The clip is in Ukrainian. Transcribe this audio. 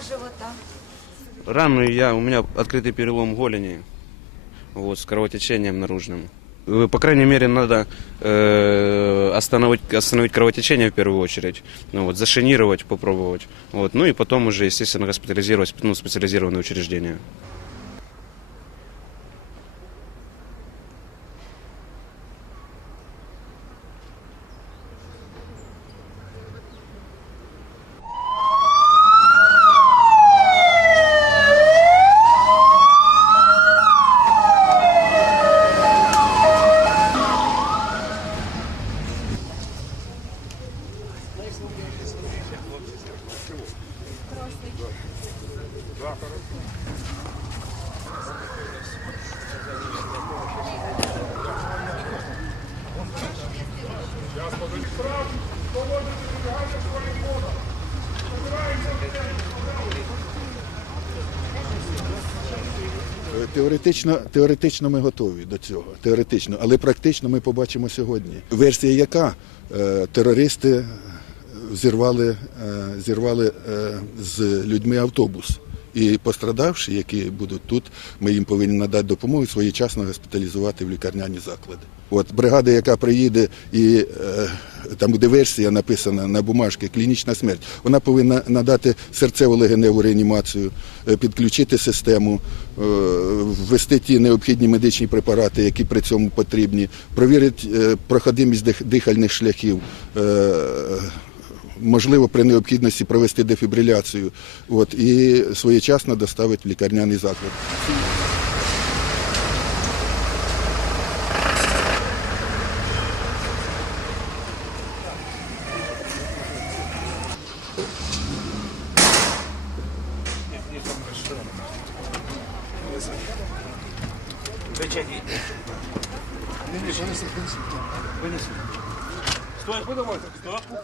живота? Рану я, у меня открытый перелом голени, вот, с кровотечением наружным. Э, По крайней мере, надо э, остановить, остановить кровотечение в первую очередь, ну, вот, зашинировать, попробовать, вот, ну и потом уже, естественно, госпитализировать ну, в специализированные учреждения. Теоретично, теоретично ми готові до цього, теоретично, але практично ми побачимо сьогодні. Версія яка Е, терористи зірвали, е, зірвали е, з людьми автобус. І пострадавши, які будуть тут, ми їм повинні надати допомогу і своєчасно госпіталізувати в лікарняні заклади. От бригада, яка приїде, і е, там буде версія написана на бумажці клінічна смерть. Вона повинна надати серцево-легеневу реанімацію, е, підключити систему, е, ввести ті необхідні медичні препарати, які при цьому потрібні, провірити проходимість дих- дихальних шляхів. е, Можливо, при необхідності провести дефібриляцію, от і своєчасно доставити в лікарняний заклад. Стой, подавайте. Стой.